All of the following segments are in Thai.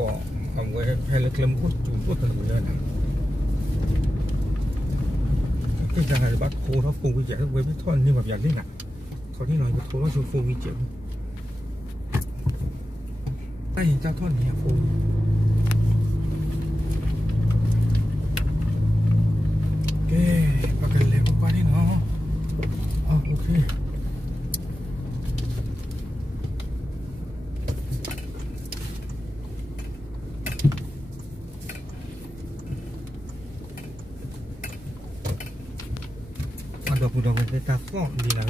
ก็เอาไว้ให้เล็กเล็มพูดจูพูดกันเลยนะก็จะให้บัตรโค้ดเขาฟูวิจัยไว้ไม่ทอนนี่แบบอย่างนี้นะเขาที่หน่อยก็โทรว่าชูฟูวิจัยไอ้เจ้าทอนเนี่ยฟูโอเคประกันเลยประกันนี่เนาะโอเคดอกมันจะตาฟ้องดีแล้ว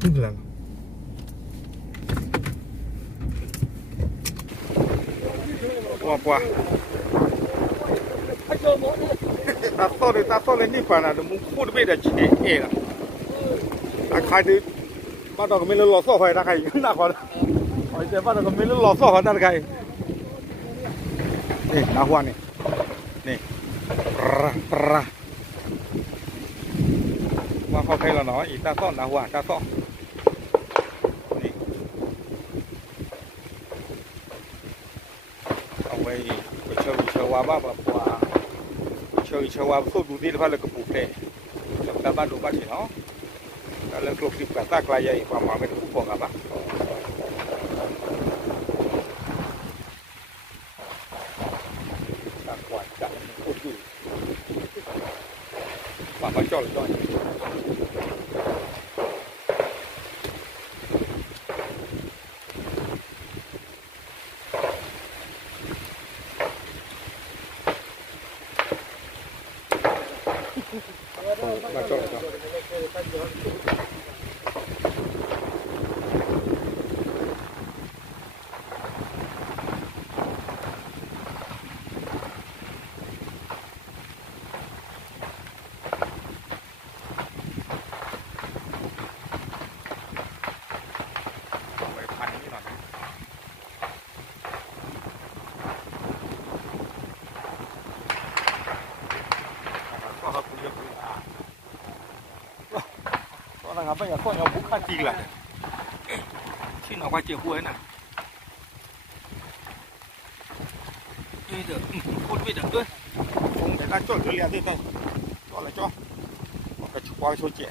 ตึ้งแล้วว่าตาฟ้องเลยนี่ป่ะนะมึงพูดไม่ได้เฉยเองอ่ะใครที่บ้านเราก็ไม่รู้หล่อซ้อใครนะใครน่าขอไอ้เจ้าบ้านเราก็ไม่รู้หล่อซ้อใครนะใครนี่นาหัวนี่ปราว่าเขาใครละเนาะอีตาซ้อนนาหัวตาซ้อนนี่เอาไว้เชื่อว่าบ้าแบบว่าเชื่อว่าสู้ดูดีแล้วก็เลยกระปุกเลยแต่บ้านดูบ้านเนาะแล้วเรื่องกลุ่มสิบกับตากลายใหญ่ความหวังเป็นผู้ปกครองอ่ะตากวาดจับพูดอยู่ความมาจ่อเลยมาจ่อเลยapa ya kok yang buka gila sih nak wajib gue nak ini được cốt biết được thôi không để ta chọn cái liền thế này cho lại cho một cái chụp quay số trẻ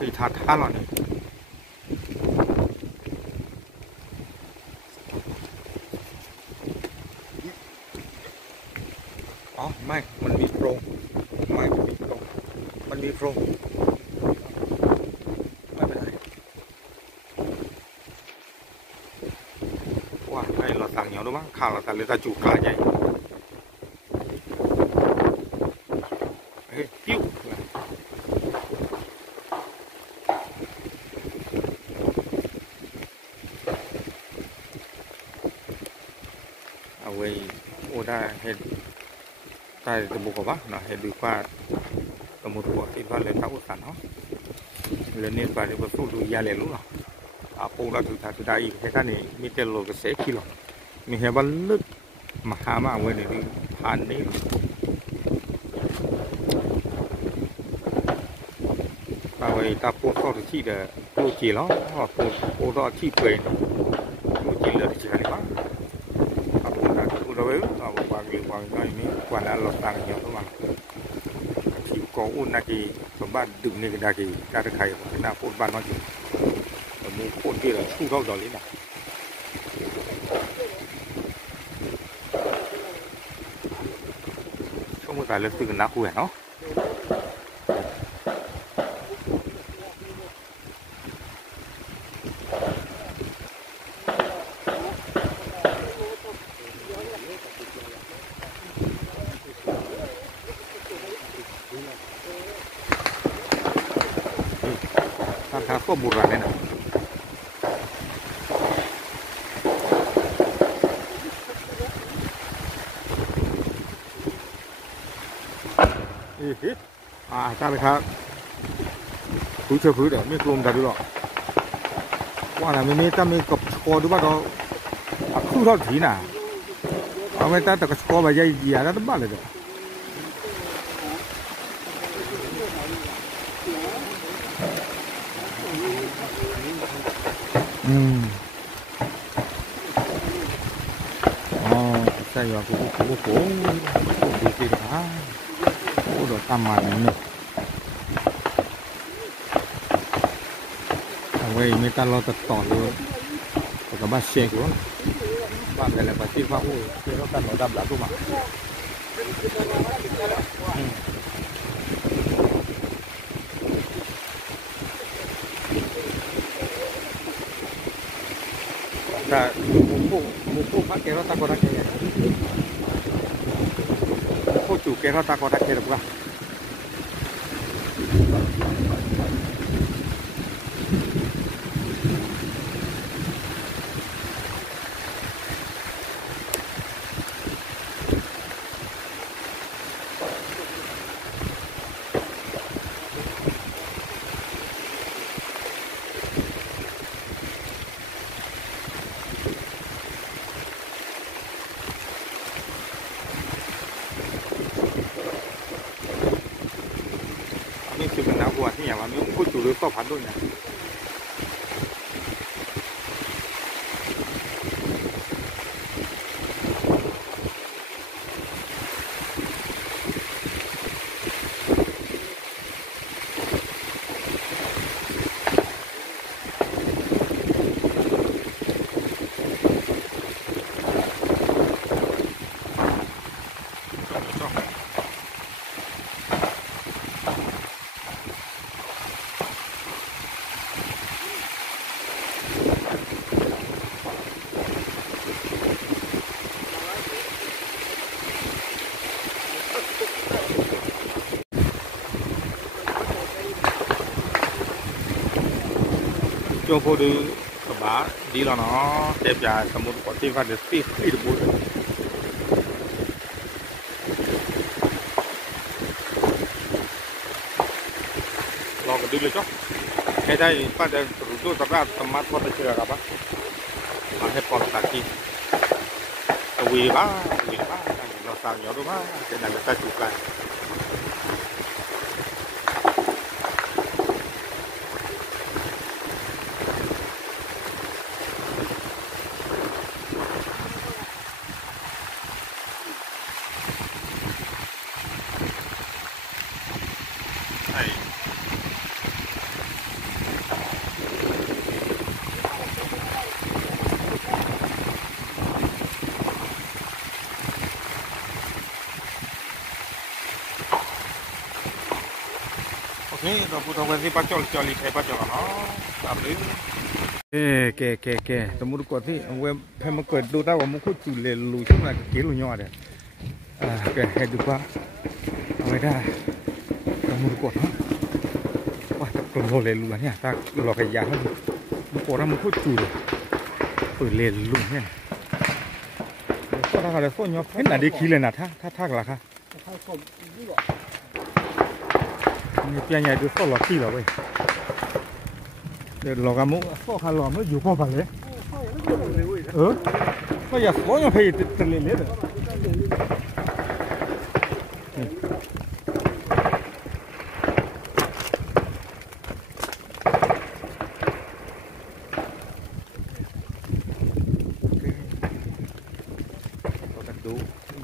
thì thật khá là này đó mai mình bị pro mình bị proไม่เป็นไรว้าไอ้เราสั่งเหนียวด้วยมั้งข้าวเราสั่งเลยตาจูกาใหญ่เฮ้ยปิ้วเอาไว้โอ้ได้เห็นใต้ตะบุกวะนะเห็นดีกว่าตะมุตัวที่ว่าเลยท้าอุสันเนาะเลยเนี่ยไปเลยไปสู้ดูยาเลยรู้หรออาปูเราถือถ่ายได้แค่ท่านนี้มีแต่โลกเสกกิโลมีแค่วันลึกมาหามาเอาไว้ในผ่านนี้เอาไว้ตาปูเข้าที่เด้อปูจีแล้วปูรอที่เปย์ปูจีเลยที่ไหนบ้างอาปูได้ปูเราไว้เอาวางน้อยนี้กว่านั้นเราต่างเยอะทุกวันที่กองอุ่นนาทีสมบัติดึงนี่กันนาทีการใครหน้าปูบ้านน้อยจริงแต่มูปูที่เราสู้เข้าดอลลี่นะช่วงเมื่อไหร่เราตื่นนักคุยเนาะ ก็โบราณเลยนะใช่ไหมครับผู้เชี่ยวชาญเดี๋ยวไม่กลัวมันได้หรอกว่าแต่ไม่ตั้งไม่กับสกอร์ดูว่าเราคู่เท่าทีน่ะเอาไม่ตั้งแต่กับสกอร์ไปยัยยี่อะไรตั้งบ้านเลยเด้ออ๋อใช่ว่ากูดูสิครับโอ้โดดตามมาเนี่ยเอาไว้ไม่ตั้งเราตัดต่อเลยแต่บ้านเช็คอยู่บ้านอะไรบ้านที่ว่าโอ้เจ้ากันเราดับดับตัวมาแต่มุกพักเกล้าตะโกนแค่พวกจู่เกล้าตะโกนแค่หรือเปล่านี่คือเป็นน้ำบัวที่อย่างว่ามีพวกจู่หรือก็พันด้วยเนี่ยช่วงพอดีสบายดีแล้วเนาะเจ็บยาสมุนก่อนที่ว่าจะตีดบุญลองกันดูเลยจ้ะแค่ได้ป้าจะรู้ตัวตลาดสมัติพอจะเชื่อครับมาให้ปลอดตาทีวีบ้าเราสั่งยอดดูบ้าจะไหนจะจุกกันนี่เราพูดถึงวันที่ปัจจุบันจอลิเทปัจจุบันเนาะตามนี้แกสมมติก่อนที่เว็บให้มาเกิดดูได้ว่ามันคุยจุเลยรู้ช่วงไหนก็เกี่ยวย่อเด้อแกให้ดูว่าเอาไว้ได้สมมติก่อนฮะว่าตะกรเลยรู้เนี่ยตาหลอกไอ้ยาเขามันก่อนมันคุยจุเลยเปิดเลยรู้เนี่ยก็ถ้าเขาได้ฟ้อนย่อเห็นอะไรขี้เลยนะถ้าละค่ะนี่เปียใหญ่ดูฟ้อนหลอกขี้เหรอเว้ยเดี๋ยวหลอกกันมุกฟ้อนขาหลอกมันอยู่ฟ้อนไปเลยก็อย่าฟ้อนอย่าไปตะเล่นเลย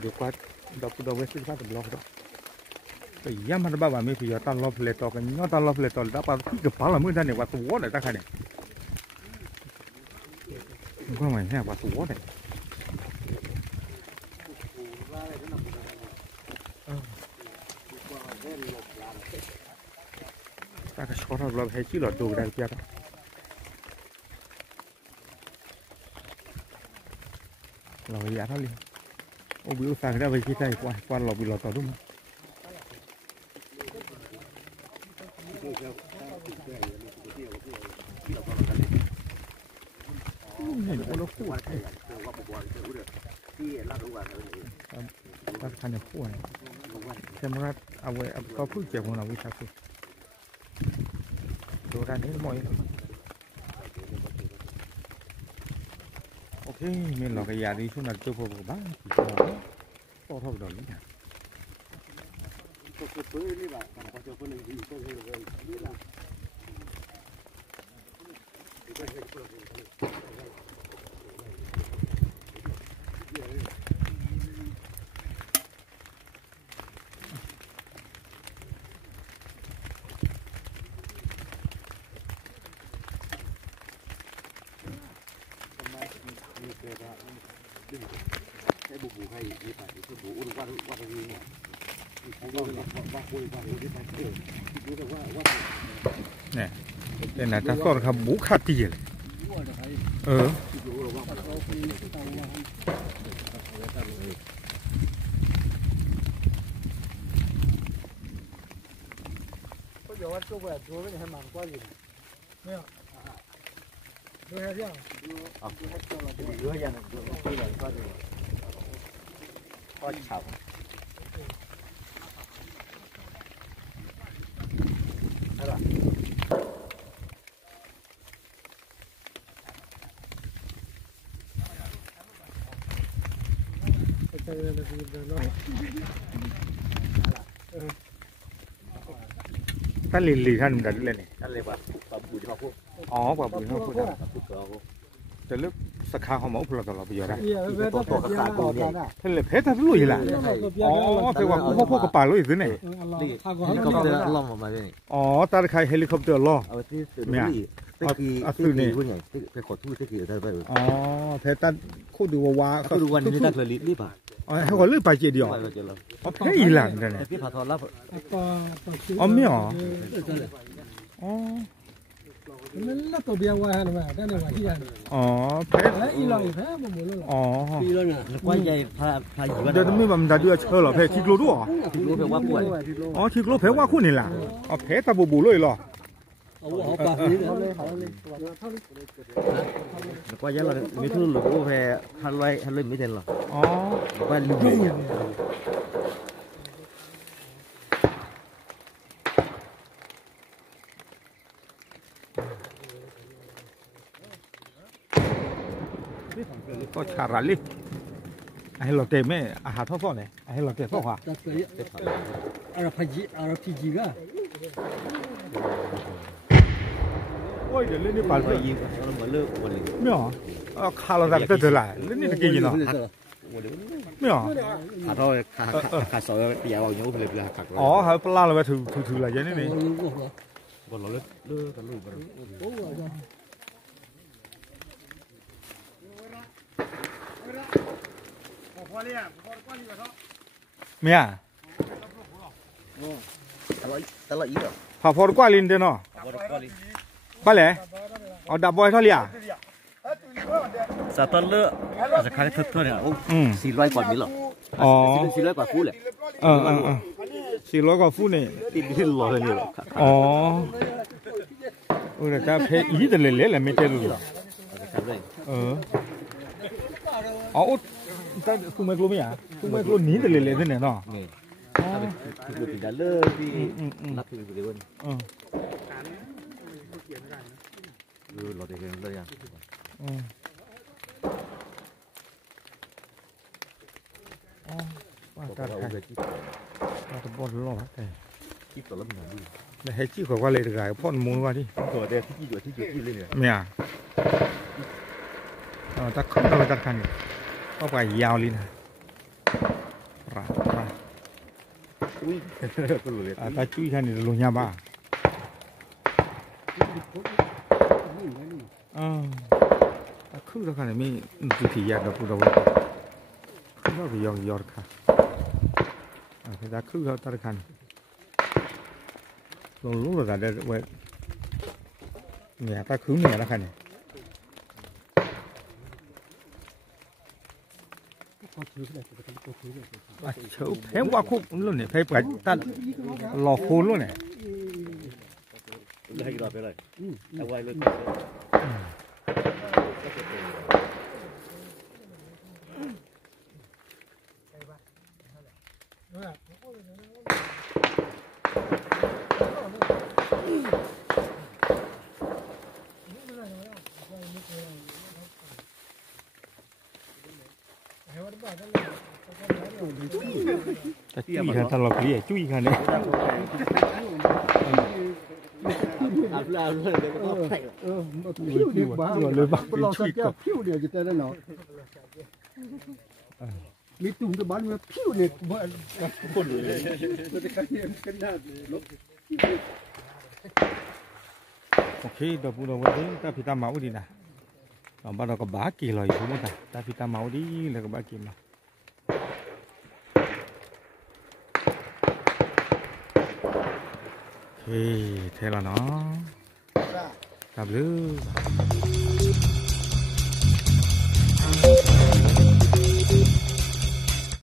เดี๋ยวกว่าเราเวสิกว่าจะล็อกแล้วแต่ยังมันบ้าไม่พี่ตอนล็อกเลยต่อกันย้อนตอนล็อกเลยต่อแล้วปะที่กระเป๋าละมือท่านเนี่ยว่าตัวเนี่ยตั้งแต่เนี่ยมันก็ไม่แน่ว่าตัวเนี่ยตั้งแต่ช็อตเราให้ชี้หลอดดูได้เพียบเราอยากเท่านี้โอ้บิวสั่งได้ไปที่ใช่กว่าเราบิวเราต่อรุ่ม นี่โอ้โหพูดตัดคันจะพูดเทมรัดเอาไว้ก็พูดเกี่ยวกับเราวิชาพูดดูด้านนี้มอยโอเคมีหลอกยาดีช่วงนั้นเจอพวกบ้านต่อเท่าเดิมนี่นะเนี่ยเป็นอะไรถ้าสอนคำบุคคาตีเลย有啊，做过来做的还蛮过瘾的，没有？留下这样。啊，留下呢，留下发这个，好巧。来吧。ท่านลีท่านมันดันเลยนี่ นั่นเลยว่าปรับปุ๋ยมาพวก อ๋อกว่าปุ๋ยเขาพูดนะ พวกเรา จะเลือกสักคาของหมอพลตลอดไปอยู่ได้ ตัวกระสาตัวเนี่ย ท่านเลยเพชรท่านรู้อยู่ละอ๋อเพราะว่าพวกกระป๋ารู้อยู่ที่ไหน นี่เฮลิคอปเตอร์ล่องออกมาเลย อ๋อตาใครเฮลิคอปเตอร์ล่อ เอาที่สุดนี่ที่พวกเนี่ยไปขอทูตที่ได้ไป อ๋อเพชรท่านคู่ดูว่า เขาดูวันนี้ได้เคยรีบอ่ะ อ๋อเขาก็ลือไปเจดีย์อ๋อเพชรอีหลังกันเนี่ย พี่ผ่าทอรับ อ๋อไม่หรออ๋อ 那都别玩了嘛，咱那玩起来。 อ๋อเพชร 哎，一浪一拍不没了。 อ๋อ ปีแล้วเนี่ยกว้างใหญ่พาอยู่กัน เดี๋ยวไม่มันจะเดือดเชื่อหรอเพชรคิดรู้ด้วย รู้แปลว่าป่วย อ๋อคิดรู้เพชรว่าคู่นี่แหละอ๋อเพชรตาบูบูเลยหรอ เอาปากนี้เลยกว้างใหญ่เราไม่ทุนหรือว่าแพ้ฮันไลไม่เด่นหรอ อ๋อ กว้างลุ่ม ก็ชาราลิให้เราเต็มไหมอาหารท้องฟ้าเนี่ยให้เราเต็มท้องฟ้า RPG 个。 โอ้ยเดี๋ยวเล่นนี่ปั่นไป ยิงเราเหมือนเลิกวันนี้ ไม่หรอขาเราแต่เตือนละเล่นนี่ตะกี้ยินหรอไม่หรอ ขาเท่าขาสอยยาวอย่างนี้ก็เลยเป็นขา อ๋อเขาปลาเราไปถืออะไรอย่างนี้นี่ บนเราเลิกกันลูกกัน เมีย ตลอดอีกเหรอ พอพอกว่าลินเดนเนาะไปเลยเอาดับบอยเท่าไหร่อ่ะ สตอเลิกจะขายเท่าเนี่ยโอ้400 กว่านี่หรอ อ๋อ 400 กว่าคู่เลย 400 กว่าฟูนี่ ติดที่100เลยหรอ อ๋อโอ้แต่เพชรอีแต่เละๆไม่เจอรู้อ๋อแต่คุณไม่กลัวไหมอ่ะคุณไม่กลัวหนีแต่เละๆเนี่ยเนาะ นี่ถ้าเป็นคือเป็นเลิกที่รับถือไปเลยเราจะเห็นเลยยังว่าแต่เราจะบอลรอดแต่ ที่ตัวละหมื่น แต่ให้จี้กว่าเลยกายพ่นมูลว่าดิ ตัวเดียวที่อยู่ที่เลยเนี่ย เมียตะขึ้นเราจะคันก็ไปยาวลินะราอุ้ยก็รู้เลย ตาจุ้ยคันนี่ลุงยาบ้าตะขึ้นเราคันนี่ไม่จุดที่ยากเราพูดเอาไว้ขึ้นเราไปยอดค่ะแต่ตะขึ้นเราตะคันเรารู้เราได้ไว้เนี่ยตะขึ้นเนี่ยละคันนี่เชื่อเพลงว่าคุกลุ่นเนี่ยเพลงเปิดตัดหลอกคูลุ่นเนี่ย ให้กี่รอบไปเลยเอาไว้เลย จุ้ยกันตลอดเลยจุ้ยกันเนี่ย เอาเลยเดี๋ยวก็ใส่ ผิวเดียวบ้างเลยบ้างเราสักแก้วผิวเดียวจะได้แล้วเนาะมีตุ่มตะบันมาผิวเนี่ยบ้านคนเลยจะกันเนี่ยกันหน้าลบ โอเคเดี๋ยวพูดเราวันนี้ถ้าพิตาเมาดีนะบ้านเราก็บ้ากี่ลอยอยู่มั้งถ้าพิตาเมาดีแล้วก็บ้ากี่มาโอเคเท่แล้วเนาะครับเลย